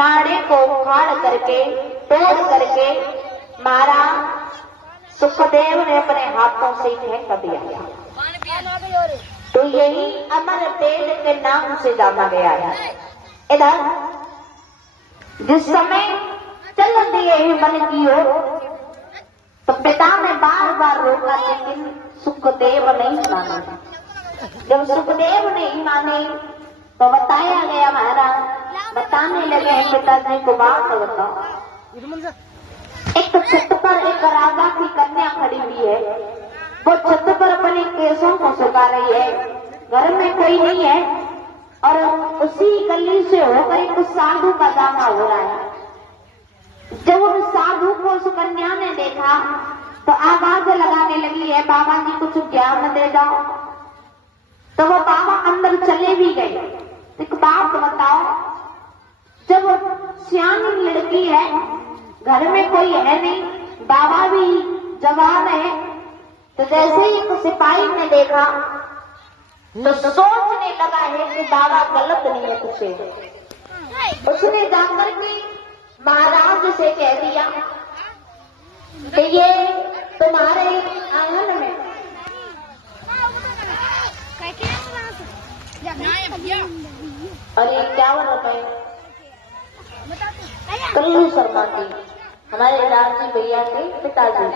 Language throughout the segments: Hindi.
नाड़े को उखाड़ करके तोड़ करके महाराज सुखदेव ने अपने हाथों से फेंक दिया। तो यही अमर पेड़ के नाम से जाना गया है। इधर जिस समय चल दिए मन की ओर तो पिता ने बार बार रोका, लेकिन सुखदेव नहीं माने। जब सुखदेव नहीं माने तो बताया गया, महाराज बताने लगे पिताजी को बात बताओ। एक छत पर एक राजा की कन्या खड़ी हुई है, वो छत पर अपने केसों को सुखा रही है, घर में कोई नहीं है और उसी गली से होकर एक साधु का जाना हो रहा है। जब उन साधु को उस कन्या ने देखा तो आवाज लगाने लगी है, बाबा जी कुछ ज्ञान दे जाओ। तो वो बाबा अंदर चले भी गए। एक बात बताओ, जब सियानी लड़की है, घर में कोई है नहीं, बाबा भी जवान है, तो जैसे ही एक सिपाही ने देखा तो सोचने लगा है कि बाबा गलत नहीं है कुछ। उसने जाकर के महाराज से कह दिया कि ये तुम्हारे आंगन में अरे 51 रुपए कल्लू शर्मा की, हमारे राजी भैया के पिताजी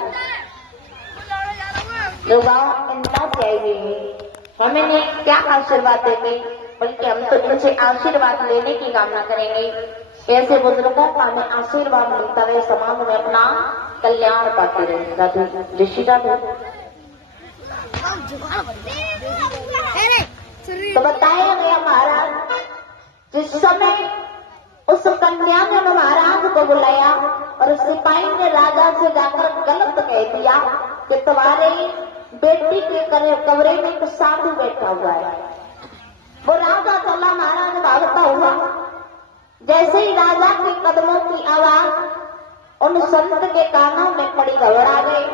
जो गाँव इंता चाहिए, हमें ने क्या आशीर्वाद देंगे, बल्कि हम तो इनसे आशीर्वाद लेने की कामना करेंगे। ऐसे बुजुर्गों का हमें आशीर्वाद मिलता रहे, समाज में अपना कल्याण पाते रहे। राधे ऋषि राधे। तो बताया गया महाराज, जिस समय उस कन्या ने महाराज को बुलाया और सिपाही ने राजा से जाकर गलत कह दिया कि तुम्हारे बेटी के कमरे में एक साधु बैठा हुआ है। वो राजा चला महाराज भागता हुआ, जैसे ही राजा के कदमों की आवाज उन संत के कानों में पड़ी, घबरा गए।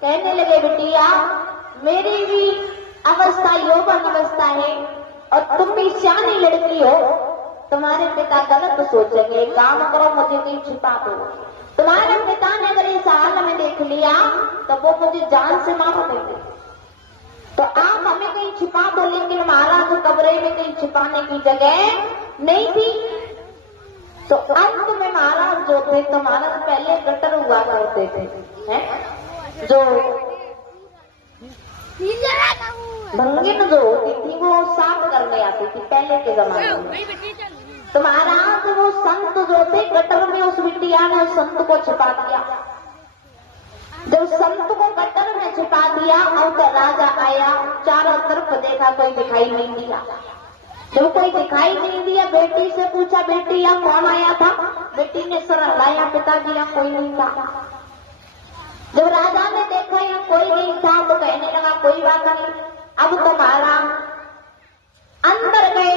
कहने लगे, बिटिया मेरी भी अवस्था यौवन अवस्था है और तुम भी सियानी लड़की हो, तुम्हारे पिता गलत सोचेंगे, काम करो मुझे कहीं छिपा दो। तुम्हारे पिता ने अगर इस हाल में देख लिया तो वो मुझे जान से मार देंगे, तो आप हमें कहीं छिपा दो। लेकिन महाराज कमरे में कहीं छिपाने की जगह नहीं थी। तो अंत में महाराज जो थे, तो महाराज पहले गटर हुआ करते थे, हैं? जो भंगिन जो होती थी वो साफ करने आती थी पहले के जमाने में। तो महाराज वो संत जो थे, गटर में उस बिटिया ने उस संत को छिपा दिया। जब संत को गटर में छिपा दिया और तो राजा आया, चारों तरफ देखा, कोई दिखाई नहीं दिया। जब कोई दिखाई नहीं दिया, बेटी से पूछा, बेटी यहाँ कौन आया था? बेटी ने सर हिलाया, पिताजी यहाँ कोई नहीं था। जब राजा ने देखा यहाँ कोई नहीं था तो कहने लगा, कोई बात नहीं, अब तुम्हारा अंदर गए,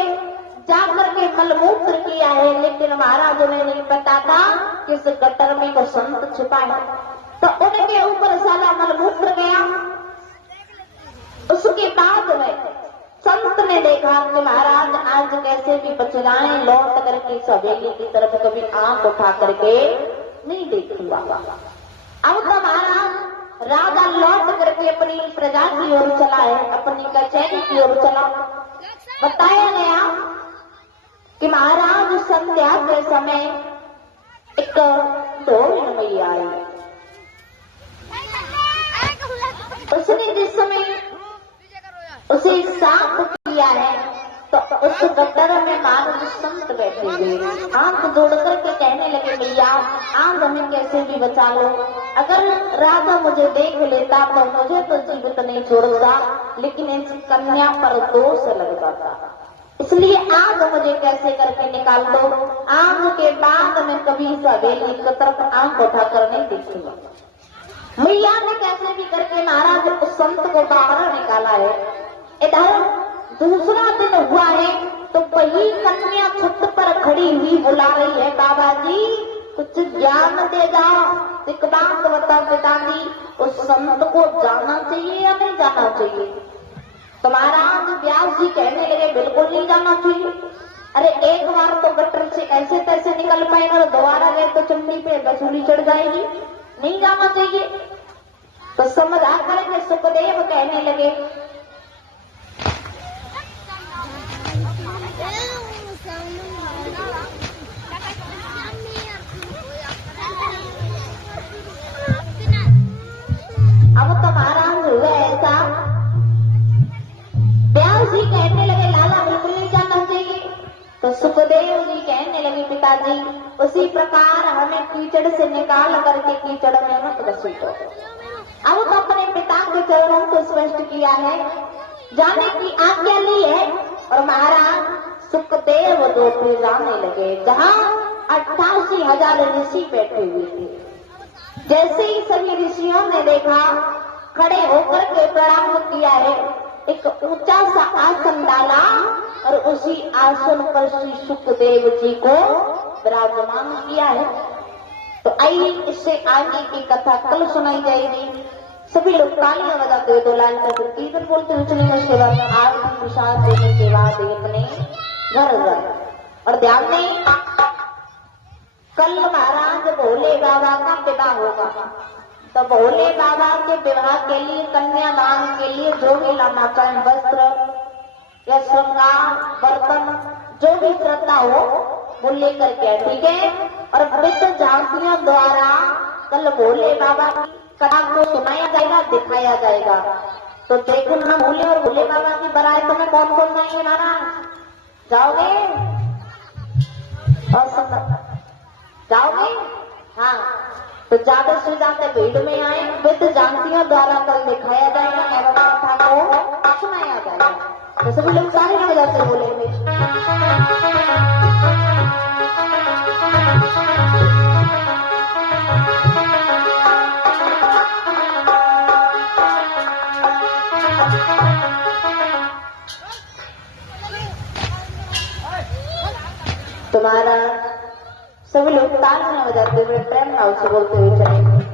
जाकर के मलमूत्र किया है, लेकिन महाराज उन्हें नहीं पता था कि इस गटर में को संत छिपा है। तो उनके ऊपर सारा मलमूत्र गया। उसके बाद में संत ने देखा कि महाराज आज कैसे भी बच जाए, लौट करके सवेली की तरफ कभी आंख उठा करके नहीं देखूंगा। अब तो महाराज राजा लौट करके अपनी प्रजा की ओर चला है, अपनी कचहरी की ओर चला। बताया गया कि महाराज संध्या के समय एक ढोल मैया आई। उसने जिस समय उसे साफ किया है तो उस गटर में महाराज संत बैठे हुए हाथ जोड़ करके कहने लगे, भैया आज हमें कैसे भी बचा लो। अगर राजा मुझे देख लेता तो मुझे तो जीवित नहीं छोड़ता, लेकिन इस कन्या पर दोष लग जाता, इसलिए आज मुझे कैसे करके निकाल दो। आज के बाद मैं कभी इस हवेली की तरफ आंख उठाकर नहीं देखूंगा। मैया ने कैसे भी करके महाराज उस संत को बाहर निकाला है। इधर दूसरा दिन हुआ है तो वही कन्या छत पर खड़ी हुई बुला रही है, बाबा जी कुछ ज्ञान दे जाओ। एक बात बताओ पिताजी, उस संत को जाना चाहिए या नहीं जाना चाहिए? तो महाराज व्यास जी कहने लगे, बिल्कुल नहीं जाना चाहिए। अरे एक बार तो गटर से ऐसे तैसे निकल पाएगा तो दोबारा गए तो चुन्नी पे वसूली चढ़ जाएगी, नहीं जाना चाहिए। तो समझ आकर के सुखदेव कहने लगे अब तुम्हारा हुआ ऐसा। व्यास जी कहने लगे लाला बिल्कुल नहीं जाना चाहिए। तो सुखदेव जी कहने लगे पिताजी उसी प्रकार हमें कीचड़ से निकाल करके कीचड़ में मत घसीटो। अब तो अपने पिता के चरणों को स्पष्ट किया है, जाने की आज्ञा ली है। और महाराज सुखदेव दो पे जाने लगे जहां 88,000 ऋषि बैठे हुए थे। जैसे ही सभी ऋषियों ने देखा, खड़े होकर के प्रणाम किया है, एक ऊंचा सा आसन डाला और उसी आसन पर श्री सुखदेव जी को विराजमान किया है। तो आइए इससे आगे की कथा कल सुनाई जाएगी। सभी लोग तालियां बजाते हुए 2 लाइन का कीर्तन बोलते हुए चलेंगे। उसके बाद आरती प्रसाद देने के बाद अपने घर जाए। और ध्यान दें, कल महाराज भोले बाबा का विवाह होगा। तो भोले बाबा के विवाह के लिए, कन्यादान के लिए जो भी लाना चाहे, वस्त्र या श्रृंगार, बर्तन, जो भी श्रद्धा हो वो लेकर के, ठीक है। और वृद्ध झांकियों द्वारा कल भोले बाबा की कथा को सुनाया जाएगा, दिखाया जाएगा। तो देखो ना भोले और भोले बाबा की बारात में कौन कौन जाएंगे महाराज? जाओगे? और सुंदर जाओगे? हाँ, तो ज्यादा से ज्यादा भीड़ में आए। वृद्ध झांकियों द्वारा कल दिखाया जाएगा एवं कथा को सुनाया जाएगा। तो सभी लोग सारे हो जाते बोलेंगे। तुम्हारा सभी लोग तालियां बजाते हुए प्रेम भाव से बोलते हुए चलेंगे।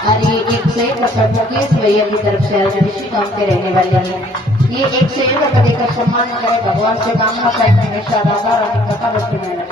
और ये एक शेर मुकेश भैया की तरफ से ऋषि गांव के रहने वाले हैं। ये एक शेर का देकर सम्मान करे, भगवान से कामना करते हैं हमेशा राधा रानी कथा बच्चे में